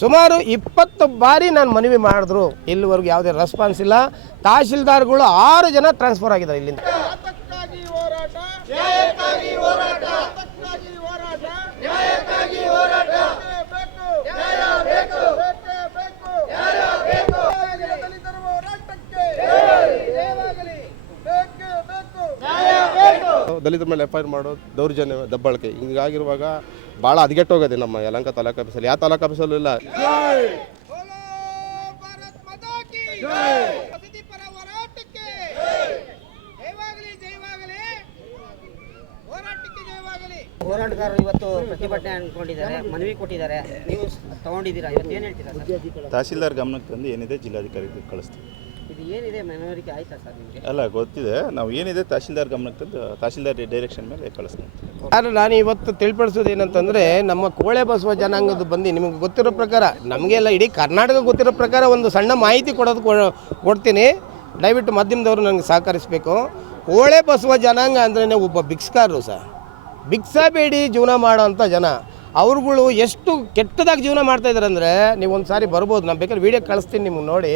ಸುಮಾರು 20 ಬಾರಿ ನಾನು ಮನವಿ ಮಾಡಿದ್ರು, ಇಲ್ಲಿವರೆಗೂ ಯಾವುದೇ ರೆಸ್ಪಾನ್ಸ್ ಇಲ್ಲ. ತಹಶೀಲ್ದಾರ್ಗಳು 6 ಜನ ಟ್ರಾನ್ಸ್ಫರ್ ಆಗಿದ್ದಾರೆ ಇಲ್ಲಿಂದ. ದಲಿತರ ಮೇಲೆ FIR ಮಾಡೋದು, ದೌರ್ಜನ್ಯ, ದಬ್ಬಾಳಿಕೆ ಹಿಂಗಾಗಿರುವಾಗ ಭಾಳ ಹದಗೆಟ್ಟೋಗಿದೆ ನಮ್ಮ ಯಲಹಂಕ ತಾಲೂಕು ಆಫೀಸಲ್ಲಿ. ಯಾವ ತಾಲೂಕು ಆಫೀಸಲ್ಲೂ ಇಲ್ಲ. ಹೋರಾಟಗಾರರು ಇವತ್ತು ಪ್ರತಿಭಟನೆ ಅನ್ಕೊಂಡಿದ್ದಾರೆ, ಮನವಿ ಕೊಟ್ಟಿದ್ದಾರೆ, ನೀವು ತಗೊಂಡಿದ್ದೀರಾ, ಇವತ್ತು ಏನು ಹೇಳ್ತೀರಾ ಸರ್? ತಹಶೀಲ್ದಾರ್ ಗಮನಕ್ಕೆ ತಂದು ಏನಿದೆ ಜಿಲ್ಲಾಧಿಕಾರಿಗೆ ಕಳಿಸ್ತೀವಿ. ಇದು ಏನಿದೆ ಮನವರಿಕೆ ಆಯ್ತಾ ಸರ್ ನಿಮಗೆ? ಅಲ್ಲ, ಗೊತ್ತಿದೆ. ನಾವು ಏನಿದೆ ತಹಶೀಲ್ದಾರ್ ಗಮನಕ್ಕೆ ತಂದು ತಹಶೀಲ್ದಾರ್ ಡೈರೆಕ್ಷನ್ ಮೇಲೆ ಕಳಿಸ್ತೀವಿ. ಆದರೆ ನಾನು ಇವತ್ತು ತಿಳಿಪಡಿಸೋದು ಏನಂತಂದರೆ, ನಮ್ಮ ಕೋಳೆ ಬಸವ ಜನಾಂಗದ ಬಂದು ನಿಮಗೆ ಗೊತ್ತಿರೋ ಪ್ರಕಾರ, ನಮಗೆಲ್ಲ ಇಡೀ ಕರ್ನಾಟಕ ಗೊತ್ತಿರೋ ಪ್ರಕಾರ ಒಂದು ಸಣ್ಣ ಮಾಹಿತಿ ಕೊಡ್ತೀನಿ. ದಯವಿಟ್ಟು ಮಾಧ್ಯಮದವರು ನನಗೆ ಸಹಕರಿಸಬೇಕು. ಕೋಳೆ ಬಸವ ಜನಾಂಗ ಅಂದ್ರೆ ಒಬ್ಬ ಭಿಕ್ಷುಕಾರರು ಸರ್, ಭಿಕ್ಷಾ ಬೇಡಿ ಜೀವನ ಮಾಡೋವಂಥ ಜನ. ಅವ್ರುಗಳು ಎಷ್ಟು ಕೆಟ್ಟದಾಗಿ ಜೀವನ ಮಾಡ್ತಾಯಿದ್ದಾರೆ ಅಂದರೆ, ನೀವು ಒಂದು ಸಾರಿ ಬರ್ಬೋದು, ನಾನು ಬೇಕಾದ್ರೆ ವೀಡಿಯೋ ಕಳಿಸ್ತೀನಿ ನಿಮಗೆ ನೋಡಿ.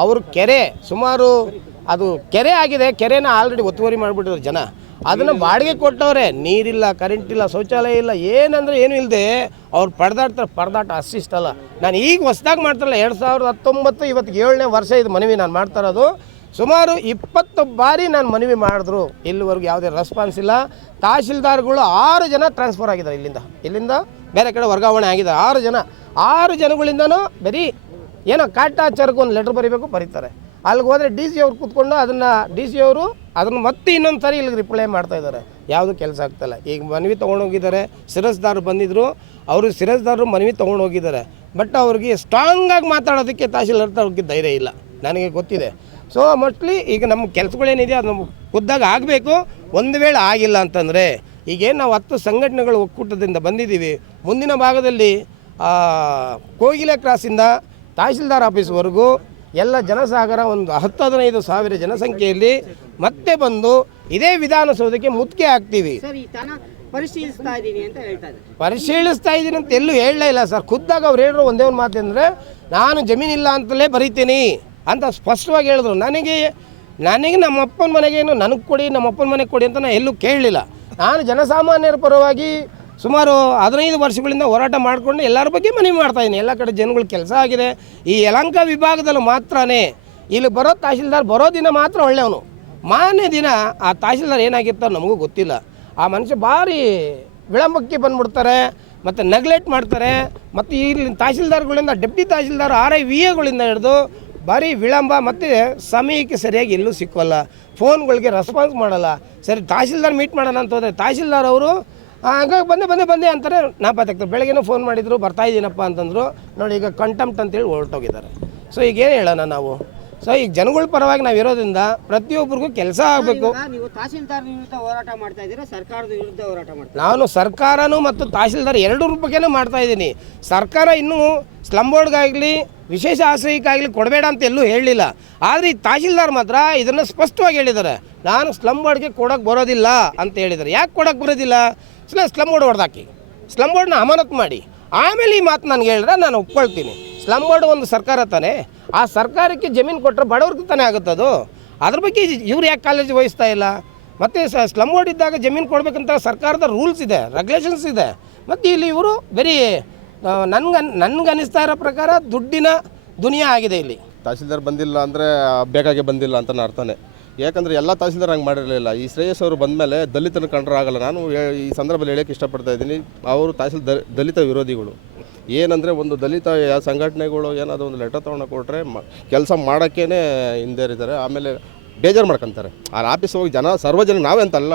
ಅವರು ಕೆರೆ ಸುಮಾರು ಅದು ಕೆರೆ ಆಗಿದೆ, ಕೆರೆನ ಆಲ್ರೆಡಿ ಒತ್ತುವರಿ ಮಾಡಿಬಿಟ್ಟಿದ್ರು ಜನ. ಅದನ್ನು ಬಾಡಿಗೆ ಕೊಟ್ಟವ್ರೆ, ನೀರಿಲ್ಲ, ಕರೆಂಟ್ ಇಲ್ಲ, ಶೌಚಾಲಯ ಇಲ್ಲ, ಏನಂದರೆ ಏನೂ ಇಲ್ಲದೆ ಅವ್ರು ಪರದಾಟ ಅಷ್ಟಿಷ್ಟಲ್ಲ. ನಾನು ಈಗ ಹೊಸ್ದಾಗಿ ಮಾಡ್ತಾರಲ್ಲ 2019, ಇವತ್ತು 7ನೇ ವರ್ಷ ಇದು ಮನವಿ ನಾನು ಮಾಡ್ತಾ ಇರೋದು. ಸುಮಾರು 20 ಬಾರಿ ನಾನು ಮನವಿ ಮಾಡಿದ್ರು, ಇಲ್ಲಿವರೆಗೂ ಯಾವುದೇ ರೆಸ್ಪಾನ್ಸ್ ಇಲ್ಲ. ತಹಶೀಲ್ದಾರ್ಗಳು 6 ಜನ ಟ್ರಾನ್ಸ್ಫರ್ ಆಗಿದ್ದಾರೆ ಇಲ್ಲಿಂದ ಬೇರೆ ಕಡೆ ವರ್ಗಾವಣೆ ಆಗಿದೆ. 6 ಜನಗಳಿಂದನೂ ಬರೀ ಏನೋ ಕಾಟಾಚಾರಕ್ಕೆ ಒಂದು ಲೆಟ್ರ್ ಬರೀತಾರೆ. ಅಲ್ಲಿಗೆ ಹೋದರೆ DC ಅವ್ರು ಕೂತ್ಕೊಂಡು DC ಅವರು ಅದನ್ನು ಮತ್ತೆ ಇನ್ನೊಂದು ಸಾರಿ ಇಲ್ಲಿಗೆ ರಿಪ್ಲೈ ಮಾಡ್ತಾಯಿದ್ದಾರೆ. ಯಾವುದೂ ಕೆಲಸ ಆಗ್ತಾಯಿಲ್ಲ. ಈಗ ಮನವಿ ತೊಗೊಂಡೋಗಿದ್ದಾರೆ, ಸಿರಸ್ದಾರರು ಬಂದಿದ್ದರು, ಅವರು ಸಿರಸ್ದಾರರು ಮನವಿ ತೊಗೊಂಡೋಗಿದ್ದಾರೆ. ಬಟ್ ಅವ್ರಿಗೆ ಸ್ಟ್ರಾಂಗಾಗಿ ಮಾತಾಡೋದಕ್ಕೆ ತಹಶೀಲ್ದಾರ್ ಅವ್ರಿಗೆ ಧೈರ್ಯ ಇಲ್ಲ, ನನಗೆ ಗೊತ್ತಿದೆ. ಸೊ ಮೋಸ್ಟ್ಲಿ ಈಗ ನಮ್ಮ ಕೆಲಸಗಳೇನಿದೆ ಅದು ನಮ್ಗೆ ಖುದ್ದಾಗಿ ಆಗಬೇಕು. ಒಂದು ವೇಳೆ ಆಗಿಲ್ಲ ಅಂತಂದರೆ, ಈಗೇನು ನಾವು 10 ಸಂಘಟನೆಗಳು ಒಕ್ಕೂಟದಿಂದ ಬಂದಿದ್ದೀವಿ, ಮುಂದಿನ ಭಾಗದಲ್ಲಿ ಕೋಗಿಲೆ ಕ್ರಾಸಿಂದ ತಹಶೀಲ್ದಾರ್ ಆಫೀಸ್ವರೆಗೂ ಎಲ್ಲ ಜನಸಾಗರ ಒಂದು 10-15 ಸಾವಿರ ಜನಸಂಖ್ಯೆಯಲ್ಲಿ ಮತ್ತೆ ಬಂದು ಇದೇ ವಿಧಾನಸೌಧಕ್ಕೆ ಮುತ್ತಿಗೆ ಹಾಕ್ತೀವಿ. ಪರಿಶೀಲಿಸ್ತಾ ಇದ್ದೀನಿ ಅಂತ ಅಂತ ಎಲ್ಲೂ ಹೇಳಲೇ ಇಲ್ಲ ಸರ್. ಖುದ್ದಾಗಿ ಅವ್ರು ಹೇಳಿದ್ರು ಒಂದೇ ಒಂದು ಮಾತೆಂದರೆ, ನಾನು ಜಮೀನಿಲ್ಲ ಅಂತಲೇ ಬರೀತೀನಿ ಅಂತ ಸ್ಪಷ್ಟವಾಗಿ ಹೇಳಿದ್ರು. ನನಗೆ ನಮ್ಮ ಅಪ್ಪನ ಮನೆಗೇನು ನನಗೆ ಕೊಡಿ, ನಮ್ಮ ಅಪ್ಪನ ಮನೆಗೆ ಕೊಡಿ ಅಂತ ನಾನು ಎಲ್ಲೂ ಕೇಳಲಿಲ್ಲ. ನಾನು ಜನಸಾಮಾನ್ಯರ ಪರವಾಗಿ ಸುಮಾರು 15 ವರ್ಷಗಳಿಂದ ಹೋರಾಟ ಮಾಡಿಕೊಂಡು ಎಲ್ಲರ ಬಗ್ಗೆ ಮನವಿ ಮಾಡ್ತಾಯಿದ್ದೀನಿ. ಎಲ್ಲ ಕಡೆ ಜನಗಳ ಕೆಲಸ ಆಗಿದೆ. ಈ ಯಲಹಂಕ ವಿಭಾಗದಲ್ಲಿ ಮಾತ್ರನೇ ಇಲ್ಲಿ ಬರೋ ತಹಶೀಲ್ದಾರ್ ಬರೋ ದಿನ ಮಾತ್ರ ಒಳ್ಳೆಯವನು, ಮಾನ್ಯ ದಿನ ಆ ತಹಶೀಲ್ದಾರ್ ಏನಾಗಿರ್ತಾರೋ ನಮಗೂ ಗೊತ್ತಿಲ್ಲ. ಆ ಮನುಷ್ಯ ಭಾರಿ ವಿಳಂಬಕ್ಕೆ ಬಂದುಬಿಡ್ತಾರೆ, ಮತ್ತು ನೆಗ್ಲೆಕ್ಟ್ ಮಾಡ್ತಾರೆ. ಮತ್ತು ಇಲ್ಲಿ ತಹಶೀಲ್ದಾರ್ಗಳಿಂದ ಡೆಪ್ಟಿ ತಹಶೀಲ್ದಾರ್ RIVAಗಳಿಂದ ಹಿಡಿದು ಭಾರಿ ವಿಳಂಬ, ಮತ್ತು ಸಮಯಕ್ಕೆ ಸರಿಯಾಗಿ ಎಲ್ಲೂ ಸಿಕ್ಕೋಲ್ಲ, ಫೋನ್ಗಳಿಗೆ ರೆಸ್ಪಾನ್ಸ್ ಮಾಡಲ್ಲ. ಸರಿ ತಹಶೀಲ್ದಾರ್ ಮೀಟ್ ಮಾಡೋಣ ಅಂತ ಹೋದರೆ ತಹಶೀಲ್ದಾರ್ ಅವರು ಹಂಗಾಗಿ ಬಂದೆ ಅಂತಾರೆ. ನಾಪತ್ತಾಗ್ತಾರೆ. ಬೆಳಗ್ಗೆನೂ ಫೋನ್ ಮಾಡಿದರು, ಬರ್ತಾಯಿದ್ದೀನಪ್ಪ ಅಂತಂದರು. ನೋಡಿ ಈಗ ಕಂಟೆಂಪ್ಟ್ ಅಂತೇಳಿ ಹೊರಟೋಗಿದ್ದಾರೆ. ಸೊ ಈಗೇನು ಹೇಳೋಣ ನಾವು? ಸೊ ಈಗ ಜನಗಳ ಪರವಾಗಿ ನಾವು ಇರೋದ್ರಿಂದ ಪ್ರತಿಯೊಬ್ಬರಿಗೂ ಕೆಲಸ ಆಗಬೇಕು. ನೀವು ತಹಶೀಲ್ದಾರ್ ವಿರುದ್ಧ ಹೋರಾಟ ಮಾಡ್ತಾ ಇದ್ದೀರಾ, ಸರ್ಕಾರದ ವಿರುದ್ಧ ಹೋರಾಟ ಮಾಡ್ತಾ? ನಾನು ಸರ್ಕಾರನೂ ಮತ್ತು ತಹಶೀಲ್ದಾರ್ ಎರಡರ ಬಗ್ಗೆನೂ ಮಾಡ್ತಾ ಇದ್ದೀನಿ. ಸರ್ಕಾರ ಇನ್ನೂ ಸ್ಲಮ್ ಬೋರ್ಡ್ಗಾಗಲಿ ವಿಶೇಷ ಆಶ್ರಯಕ್ಕಾಗಲಿ ಕೊಡಬೇಡ ಅಂತ ಎಲ್ಲೂ ಹೇಳಲಿಲ್ಲ. ಆದರೆ ಈ ತಹಶೀಲ್ದಾರ್ ಮಾತ್ರ ಇದನ್ನು ಸ್ಪಷ್ಟವಾಗಿ ಹೇಳಿದ್ದಾರೆ, ನಾನು ಸ್ಲಮ್ ಬೋರ್ಡ್ಗೆ ಕೊಡೋಕ್ಕೆ ಬರೋದಿಲ್ಲ ಅಂತ ಹೇಳಿದ್ದಾರೆ. ಯಾಕೆ ಕೊಡೋಕ್ಕೆ ಬರೋದಿಲ್ಲ? ಸ್ಲಮ್ ಬೋರ್ಡ್ ಹೊಡೆದಾಕಿ, ಸ್ಲಮ್ ಬೋರ್ಡ್ನ ಅಮಾನತು ಮಾಡಿ ಆಮೇಲೆ ಈ ಮಾತು ನನಗೆ ಹೇಳಿದ್ರೆ ನಾನು ಒಪ್ಕೊಳ್ತೀನಿ. ಸ್ಲಮ್ ಬೋರ್ಡ್ ಒಂದು ಸರ್ಕಾರ ತಾನೇ, ಆ ಸರ್ಕಾರಕ್ಕೆ ಜಮೀನು ಕೊಟ್ಟರೆ ಬಡವ್ರಿಗೆ ತಾನೇ ಆಗುತ್ತದು. ಅದ್ರ ಬಗ್ಗೆ ಇವ್ರು ಯಾಕೆ ಕಾಳಜಿ ವಹಿಸ್ತಾ ಇಲ್ಲ? ಮತ್ತು ಸ್ಲಮ್ ಬೋರ್ಡ್ ಇದ್ದಾಗ ಜಮೀನು ಕೊಡಬೇಕಂತ ಸರ್ಕಾರದ ರೂಲ್ಸ್ ಇದೆ, ರೆಗ್ಯುಲೇಷನ್ಸ್ ಇದೆ. ಮತ್ತು ಇಲ್ಲಿ ಇವರು ಬರೀ ನನಗನ್ನಿಸ್ತಾ ಇರೋ ಪ್ರಕಾರ ದುಡ್ಡಿನ ದುನಿಯಾ ಆಗಿದೆ ಇಲ್ಲಿ. ತಹಶೀಲ್ದಾರ್ ಬಂದಿಲ್ಲ ಅಂದರೆ ಬೇಕಾಗೆ ಬಂದಿಲ್ಲ ಅಂತ ಅರ್ಥನೇ. ಯಾಕಂದರೆ ಎಲ್ಲ ತಹಶೀಲ್ದಾರ್ ಹಂಗೆ ಮಾಡಿರಲಿಲ್ಲ. ಈ ಶ್ರೇಯಸ್ ಅವರು ಬಂದಮೇಲೆ ದಲಿತನ ಕಂಡ್ರೆ ಆಗಲ್ಲ. ನಾನು ಈ ಸಂದರ್ಭದಲ್ಲಿ ಹೇಳೋಕ್ಕೆ ಇಷ್ಟಪಡ್ತಾ ಇದ್ದೀನಿ, ಅವರು ದಲಿತ ವಿರೋಧಿಗಳು. ಏನಂದರೆ ಒಂದು ದಲಿತ ಸಂಘಟನೆಗಳು ಏನಾದರೂ ಒಂದು ಲೆಟರ್ ತೊಗೊಂಡು ಕೊಟ್ಟರೆ ಕೆಲಸ ಮಾಡೋಕ್ಕೇ ಹಿಂದೇರಿದ್ದಾರೆ. ಆಮೇಲೆ ಬೇಜಾರು ಮಾಡ್ಕೊತಾರೆ. ಆ ಆಫೀಸ್ ಹೋಗಿ ಸಾರ್ವಜನಿಕ ನಾವೇ ಅಂತಲ್ಲ,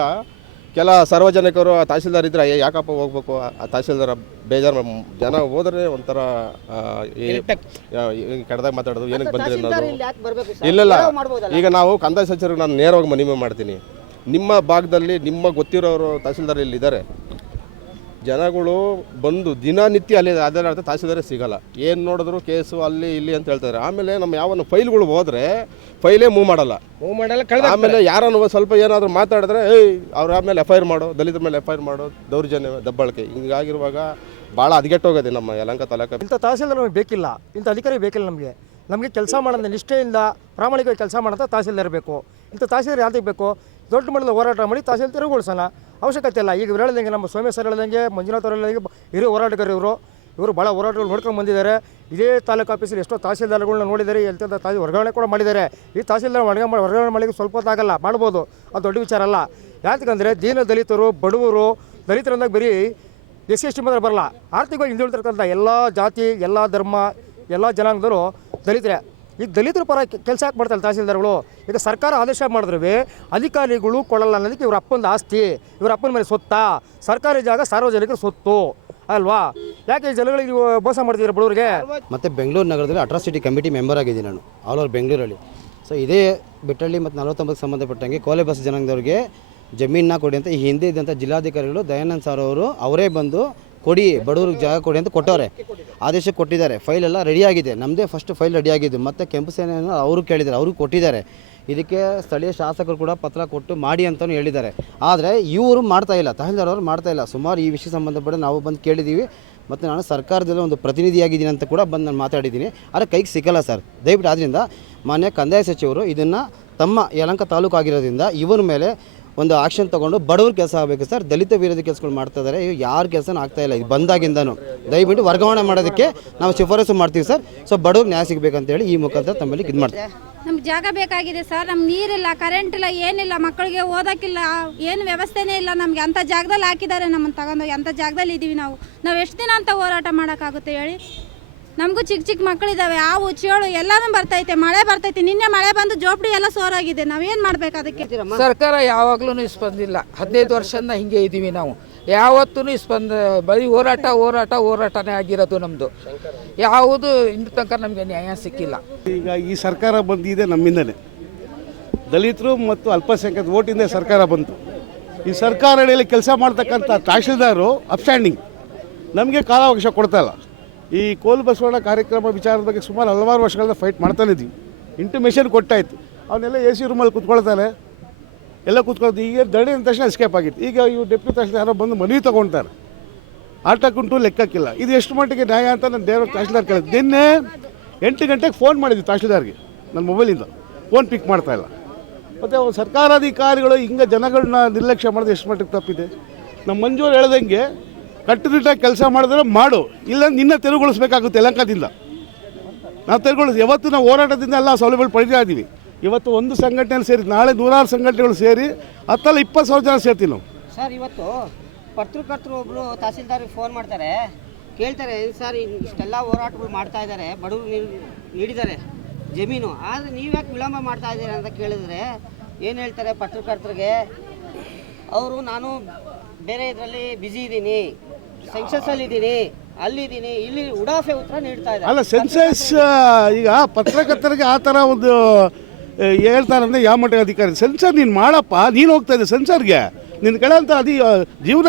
ಕೆಲ ಸಾರ್ವಜನಿಕರು ತಹಶೀಲ್ದಾರ್ ಇದ್ದರೆ ಯಾಕಪ್ಪ ಹೋಗ್ಬೇಕು, ಆ ತಹಶೀಲ್ದಾರ್ ಬೇಜಾರು ಜನ ಹೋದರೆ ಒಂಥರ ಕೆಟ್ಟದಾಗ ಮಾತಾಡೋದು, ಏನಕ್ಕೆ ಬಂದಿದೆ ಅನ್ನೋದು. ಇಲ್ಲ, ಈಗ ನಾವು ಕಂದಾಯ ಸಚಿವರಿಗೆ ನಾನು ನೇರವಾಗಿ ಮನವಿ ಮಾಡ್ತೀನಿ, ನಿಮ್ಮ ಭಾಗದಲ್ಲಿ ನಿಮ್ಮ ಗೊತ್ತಿರೋರು ತಹಶೀಲ್ದಾರ್ ಇಲ್ಲಿದ್ದಾರೆ, ಜನಗಳು ಬಂದು ದಿನನಿತ್ಯ ಅಲ್ಲಿ ಅದರ ಅರ್ಥ ತಹಸೀಲ್ದಾರೇ ಸಿಗಲ್ಲ, ಏನು ನೋಡಿದ್ರು ಕೇಸು ಅಲ್ಲಿ ಇಲ್ಲಿ ಅಂತ ಹೇಳ್ತಾರೆ. ಆಮೇಲೆ ನಮ್ಮ ಯಾವನು ಫೈಲ್ಗಳು ಹೋದರೆ ಫೈಲೇ ಮೂವ್ ಮಾಡಲ್ಲ. ಆಮೇಲೆ ಯಾರನ್ನು ಸ್ವಲ್ಪ ಏನಾದರೂ ಮಾತಾಡಿದ್ರೆ ಅವ್ರ ಆಮೇಲೆ FIR ಮಾಡೋ, ದಲಿತರ ಮೇಲೆ FIR ಮಾಡೋ, ದೌರ್ಜನ್ಯ ದಬ್ಬಾಳಿಕೆ ಹಿಂಗಾಗಿರುವಾಗ ಭಾಳ ಹದಗೆಟ್ಟೋಗಿದೆ ನಮ್ಮ ಯಲಹಂಕ ತಾಲೂಕು. ಇಂಥ ತಹಸೀಲ್ದಾರ್ ನಮಗೆ ಬೇಕಿಲ್ಲ, ಇಂಥ ಅಧಿಕಾರಿ ಬೇಕಿಲ್ಲ. ನಮಗೆ ಕೆಲಸ ಮಾಡೋದು ನಿಷ್ಠೆಯಿಂದ ಪ್ರಾಮಾಣಿಕವಾಗಿ ಕೆಲಸ ಮಾಡೋಂಥ ತಹಸೀಲ್ದಾರ್ ಬೇಕು. ಇಂಥ ತಹಸೀಲ್ದಾರ್ ಯಾವ್ದಕ್ಕೆ ಬೇಕು? ದೊಡ್ಡ ಮಟ್ಟದ ಹೋರಾಟ ಮಾಡಿ ತಹಸೀಲ್ ತಿರುಗೊಳಿಸೋಣ, ಅವಶ್ಯಕತೆ ಇಲ್ಲ. ಈಗ ಇವ್ರು ಹೇಳ್ದಂಗೆ ನಮ್ಮ ಸೋಮೇಶ್ ಸರ್ ಹೇಳ್ದಂಗೆ, ಮಂಜುನಾಥ್ ಅವರು ಹೇಳ್ದಂಗೆ ಹಿರಿಯ ಹೋರಾಟಗಾರರು ಇವರು ಭಾಳ ಹೋರಾಟಗಳು ನೋಡ್ಕೊಂಡು ಬಂದಿದ್ದಾರೆ. ಇದೇ ತಾಲೂಕು ಆಫೀಸಲ್ಲಿ ಎಷ್ಟೋ ತಹಸೀಲ್ದಾರ್ಗಳನ್ನ ನೋಡಿದ್ದಾರೆ, ಎಲ್ತಂತ ವರ್ಗಾವಣೆ ಕೂಡ ಮಾಡಿದ್ದಾರೆ. ಈ ತಹಸೀಲ್ದಾರ್ ವರ್ಗಾವಣೆ ಮಾಡಲಿಕ್ಕೆ ಸ್ವಲ್ಪ ಹೊತ್ತಾಗಲ್ಲ, ಮಾಡ್ಬೋದು, ಅದು ದೊಡ್ಡ ವಿಚಾರ ಅಲ್ಲ. ಯಾಕಂದರೆ ದೀನ ದಲಿತರು, ಬಡವರು, ದಲಿತರಂದಾಗ ಬರೀ SC ಮಾತ್ರ ಬರಲ್ಲ, ಆರ್ಥಿಕವಾಗಿ ಹಿಂದುಳಿದಿರ್ತಕ್ಕಂಥ ಎಲ್ಲ ಜಾತಿ, ಎಲ್ಲ ಧರ್ಮ, ಎಲ್ಲ ಜನಾಂಗದವರು ದಲಿತರೇ. ಈಗ ದಲಿತರ ಪರ ಕೆಲಸ ಯಾಕೆ ಮಾಡ್ತಾರೆ ತಹಸೀಲ್ದಾರ್ಗಳು? ಈಗ ಸರ್ಕಾರ ಆದೇಶ ಮಾಡಿದ್ರೂ ಅಧಿಕಾರಿಗಳು ಕೊಡಲ್ಲ ಅನ್ನೋದಕ್ಕೆ ಇವ್ರ ಅಪ್ಪನ ಆಸ್ತಿ, ಇವ್ರ ಅಪ್ಪನ ಮೇಲೆ ಸೊತ್ತಾ? ಸರ್ಕಾರಿ ಜಾಗ ಸಾರ್ವಜನಿಕರ ಸೊತ್ತು ಅಲ್ವಾ? ಯಾಕೆ ಈ ಜನಗಳಿಗೆ ನೀವು ಮೋಸ ಮಾಡ್ತಿದ್ದೀರ ಬಡವರಿಗೆ? ಮತ್ತು ಬೆಂಗಳೂರು ನಗರದಲ್ಲಿ ಅಟ್ರಾಸಿಟಿ ಕಮಿಟಿ ಮೆಂಬರ್ ಆಗಿದ್ದೀನಿ ನಾನು, ಆಲ್ ಓವರ್ ಬೆಂಗಳೂರಲ್ಲಿ. ಸೊ ಇದೇ ಬೆಟ್ಟಳ್ಳಿ ಮತ್ತು 49ಕ್ಕೆ ಸಂಬಂಧಪಟ್ಟಂಗೆ ಕೋಲೆ ಬಸ್ ಜನಾಂಗದವ್ರಿಗೆ ಜಮೀನನ್ನ ಕೊಡಿ ಅಂತ ಈ ಹಿಂದೆ ಇದ್ದಂಥ ಜಿಲ್ಲಾಧಿಕಾರಿಗಳು ದಯಾನಂದ್ ಸರ್ ಅವರು ಅವರೇ ಬಂದು ಕೊಡಿ, ಬಡವ್ರಿಗೆ ಜಾಗ ಕೊಡಿ ಅಂತ ಕೊಟ್ಟವ್ರೆ, ಆದೇಶ ಕೊಟ್ಟಿದ್ದಾರೆ. ಫೈಲೆಲ್ಲ ರೆಡಿಯಾಗಿದೆ, ನಮ್ಮದೇ ಫಸ್ಟ್ ಫೈಲ್ ರೆಡಿಯಾಗಿದ್ದು. ಮತ್ತು ಕೆಂಪು ಸೇನೆಯನ್ನು ಅವರು ಕೇಳಿದ್ದಾರೆ, ಅವರು ಕೊಟ್ಟಿದ್ದಾರೆ. ಇದಕ್ಕೆ ಸ್ಥಳೀಯ ಶಾಸಕರು ಕೂಡ ಪತ್ರ ಕೊಟ್ಟು ಮಾಡಿ ಅಂತಲೂ ಹೇಳಿದ್ದಾರೆ. ಆದರೆ ಇವರು ಮಾಡ್ತಾಯಿಲ್ಲ, ತಹಸೀಲ್ದಾರ್ ಅವರು ಮಾಡ್ತಾಯಿಲ್ಲ. ಸುಮಾರು ಈ ವಿಷಯ ಸಂಬಂಧಪಟ್ಟ ನಾವು ಬಂದು ಕೇಳಿದ್ದೀವಿ, ಮತ್ತು ನಾನು ಸರ್ಕಾರದಲ್ಲಿ ಒಂದು ಪ್ರತಿನಿಧಿಯಾಗಿದ್ದೀನಿ ಅಂತ ಕೂಡ ಬಂದು ನಾನು ಮಾತಾಡಿದ್ದೀನಿ. ಆದರೆ ಕೈಗೆ ಸಿಗಲ್ಲ ಸರ್, ದಯವಿಟ್ಟು. ಆದ್ದರಿಂದ ಮಾನ್ಯ ಕಂದಾಯ ಸಚಿವರು ಇದನ್ನು ತಮ್ಮ ಯಲಹಂಕ ತಾಲೂಕು ಆಗಿರೋದ್ರಿಂದ ಇವರ ಮೇಲೆ ಒಂದು ಆಕ್ಷನ್ ತೊಗೊಂಡು ಬಡವ್ರ ಕೆಲಸ ಆಗಬೇಕು ಸರ್. ದಲಿತ ವಿರೋಧಿ ಕೆಲಸಗಳು ಮಾಡ್ತಾ ಇದ್ದಾರೆ, ಯಾರ ಕೆಲಸನೂ ಆಗ್ತಾಯಿಲ್ಲ. ಇದು ಬಂದಾಗಿಂದನೂ ದಯವಿಟ್ಟು ವರ್ಗಾವಣೆ ಮಾಡೋದಕ್ಕೆ ನಾವು ಶಿಫಾರಸು ಮಾಡ್ತೀವಿ ಸರ್. ಸೊ ಬಡವ್ರಿಗೆ ನ್ಯಾಯ ಸಿಗಬೇಕಂತೇಳಿ ಈ ಮುಖಾಂತರ ತಮ್ಮಲ್ಲಿ ಇದು ಮಾಡ್ತೀವಿ. ನಮ್ಗೆ ಜಾಗ ಬೇಕಾಗಿದೆ ಸರ್, ನಮ್ಗೆ ನೀರಿಲ್ಲ, ಕರೆಂಟ್ ಇಲ್ಲ, ಏನಿಲ್ಲ, ಮಕ್ಕಳಿಗೆ ಓದೋಕ್ಕಿಲ್ಲ, ಏನು ವ್ಯವಸ್ಥೆನೇ ಇಲ್ಲ. ನಮಗೆ ಅಂಥ ಜಾಗದಲ್ಲಿ ಹಾಕಿದ್ದಾರೆ, ನಮ್ಮನ್ನು ತಗೊಂಡೋಗಿ ಅಂಥ ಜಾಗದಲ್ಲಿ ಇದ್ದೀವಿ. ನಾವು ಎಷ್ಟು ದಿನ ಅಂತ ಹೋರಾಟ ಮಾಡೋಕ್ಕಾಗುತ್ತೆ ಹೇಳಿ? ನಮಗೂ ಚಿಕ್ಕ ಮಕ್ಕಳಿದ್ದಾವೆ, ಹಾವು ಚೇಳು ಎಲ್ಲನೂ ಬರ್ತೈತೆ, ಮಳೆ ಬರ್ತೈತೆ. ನಿನ್ನೆ ಮಳೆ ಬಂದು ಜೋಪಡಿ ಎಲ್ಲ ಸೋರಾಗಿದೆ, ನಾವೇನು ಮಾಡ್ಬೇಕು ಅದಕ್ಕೆ? ಸರ್ಕಾರ ಯಾವಾಗಲೂ ಸ್ಪಂದಿಲ್ಲ. 15 ವರ್ಷದಿಂದ ಹಿಂಗೆ ಇದ್ದೀವಿ ನಾವು, ಯಾವತ್ತೂ ಬರೀ ಹೋರಾಟನೇ ಆಗಿರೋದು ನಮ್ಮದು. ಯಾವುದು ಇಂದು ತನಕ ನಮಗೆ ನ್ಯಾಯ ಸಿಕ್ಕಿಲ್ಲ. ಈಗ ಈ ಸರ್ಕಾರ ಬಂದಿದೆ ನಮ್ಮಿಂದನೇ, ದಲಿತರು ಮತ್ತು ಅಲ್ಪಸಂಖ್ಯಾತ ಓಟಿಂದ ಸರ್ಕಾರ ಬಂತು. ಈ ಸರ್ಕಾರ ಅಡಿಯಲ್ಲಿ ಕೆಲಸ ಮಾಡ್ತಕ್ಕಂಥ ತಹಶೀಲ್ದಾರು ಅಪ್ಸ್ಟ್ಯಾಂಡಿಂಗ್, ನಮಗೆ ಕಾಲಾವಕಾಶ ಕೊಡ್ತಾಯಿಲ್ಲ. ಈ ಕೋಲು ಬಸವಣ್ಣ ಕಾರ್ಯಕ್ರಮ ವಿಚಾರದ ಬಗ್ಗೆ ಸುಮಾರು ಹಲವಾರು ವರ್ಷಗಳಿಂದ ಫೈಟ್ ಮಾಡ್ತಾನೆ ಇದ್ದೀವಿ. ಇಂಟಿಮೇಷನ್ ಕೊಟ್ಟಾಯಿತು, ಅವನ್ನೆಲ್ಲ AC ರೂಮಲ್ಲಿ ಕೂತ್ಕೊಳ್ತಾರೆ, ಎಲ್ಲ ಕೂತ್ಕೊಳ್ಳೋದು. ಈಗ ದಡಿ ಅಂದ ತಕ್ಷಣ ಎಸ್ಕೇಪ್ ಆಗಿತ್ತು. ಈಗ ಇವ್ರು ಡೆಪ್ಯೂಟಿ ತಹಶೀಲ್ದಾರ್ ಯಾರೋ ಬಂದು ಮನವಿ ತೊಗೊಳ್ತಾರೆ, ಆಟಕ್ಕುಂಟು ಲೆಕ್ಕಕ್ಕಿಲ್ಲ. ಇದು ಎಷ್ಟು ಮಟ್ಟಿಗೆ ನ್ಯಾಯ ಅಂತ ನಾನು ದೇವರ ತಹಶೀಲ್ದಾರ್ ಕೇಳಿದೆ. ನಿನ್ನೆ 8 ಗಂಟೆಗೆ ಫೋನ್ ಮಾಡಿದ್ವಿ ತಹಶೀಲ್ದಾರ್ಗೆ, ನನ್ನ ಮೊಬೈಲಿಂದ ಫೋನ್ ಪಿಕ್ ಮಾಡ್ತಾಯಿಲ್ಲ. ಮತ್ತು ಸರ್ಕಾರಾಧಿಕಾರಿಗಳು ಹಿಂಗೆ ಜನಗಳನ್ನ ನಿರ್ಲಕ್ಷ್ಯ ಮಾಡೋದು ಎಷ್ಟು ಮಟ್ಟಿಗೆ ತಪ್ಪಿದೆ? ನಮ್ಮ ಮಂಜೂರು ಹೇಳ್ದಂಗೆ ಕಟ್ಟುನಿಟ್ಟಾಗಿ ಕೆಲಸ ಮಾಡಿದ್ರೆ ಮಾಡು, ಇಲ್ಲ ನಿನ್ನ ತೆರವುಗೊಳಿಸ್ಬೇಕಾಗುತ್ತೆ ಯಲಹಂಕದಿಂದ. ನಾವು ತೆರವುಗೊಳಿಸಿ ಯಾವತ್ತು ನಾವು ಹೋರಾಟದಿಂದ ಎಲ್ಲ ಸೌಲಭ್ಯಗಳು ಪಡಿತಾ ಇದ್ದೀವಿ. ಇವತ್ತು ಒಂದು ಸಂಘಟನೆಯಲ್ಲಿ ಸೇರಿ, ನಾಳೆ 100 ಸಂಘಟನೆಗಳು ಸೇರಿ 10,000-20,000 ಜನ ಸೇರ್ತೀವಿ ನಾವು. ಸರ್, ಇವತ್ತು ಪತ್ರಕರ್ತರು ಒಬ್ಬರು ತಹಸೀಲ್ದಾರ್ಗೆ ಫೋನ್ ಮಾಡ್ತಾರೆ, ಕೇಳ್ತಾರೆ, ಸರ್ ಇಷ್ಟೆಲ್ಲ ಹೋರಾಟಗಳು ಮಾಡ್ತಾ ಇದ್ದಾರೆ, ಬಡವರು ನೀಡಿದ್ದಾರೆ ಜಮೀನು, ಆದರೆ ನೀವು ಯಾಕೆ ವಿಳಂಬ ಮಾಡ್ತಾ ಇದ್ದೀರಾ ಅಂತ ಕೇಳಿದ್ರೆ ಏನು ಹೇಳ್ತಾರೆ ಪತ್ರಕರ್ತರಿಗೆ? ಅವರು ನಾನು ಬೇರೆ ಇದರಲ್ಲಿ ಬ್ಯುಸಿ ಇದ್ದೀನಿ, ಸೆನ್ಸಸ್ಸಲ್ಲಿದ್ದೀನಿ, ಅಲ್ಲಿದ್ದೀನಿ, ಇಲ್ಲಿ ಉಡಾಫೆ ಉತ್ತರ ನೀಡ್ತಾ ಇದ್ದಾರೆ. ಅಲ್ಲ, ಸೆನ್ಸಸ್ ಈಗ ಪತ್ರಕರ್ತರಿಗೆ ಆ ಥರ ಒಂದು ಹೇಳ್ತಾರಂದ್ರೆ ಯಾವ ಮಟ್ಟಿಗೆ ಅಧಿಕಾರಿ? ಸೆನ್ಸರ್ ನೀನು ಮಾಡಪ್ಪ, ನೀನು ಹೋಗ್ತಾ ಇದ್ದೆ ಸೆನ್ಸರ್ಗೆ, ನಿನ್ನ ಕಡೆ ಅಂತ ಜೀವನ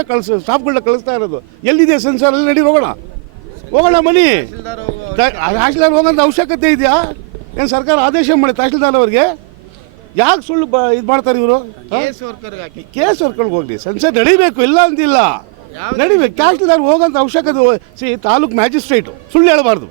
ಸ್ಟಾಫ್ಗಳನ್ನ ಕಳಿಸ್ತಾ ಇರೋದು. ಎಲ್ಲಿದೆ ಸೆನ್ಸರ್? ಅಲ್ಲಿ ನಡಿ, ಹೋಗೋಣ ಮನಿ. ತಹಶೀಲ್ದಾರ್ ಹೋಗೋಂಥ ಅವಶ್ಯಕತೆ ಇದೆಯಾ? ಏನು ಸರ್ಕಾರ ಆದೇಶ ಮಾಡಿ ತಹಶೀಲ್ದಾರ್ ಅವ್ರಿಗೆ ಯಾಕೆ ಸುಳ್ಳು ಇದು ಮಾಡ್ತಾರೆ ಇವರು? ಕೇಸ್ ವರ್ಕರ್ಗೆ ಹೋಗಲಿ, ಸೆನ್ಸರ್ ನಡಿಬೇಕು, ಇಲ್ಲ ಅಂತಿಲ್ಲ, ನಡಿಬೇಕು. ತಹಶೀಲ್ದಾರ್ ಹೋಗೋಂಥ ಅವಶ್ಯಕತೆ ತಾಲೂಕು ಮ್ಯಾಜಿಸ್ಟ್ರೇಟು ಸುಳ್ಳು ಹೇಳಬಾರ್ದು.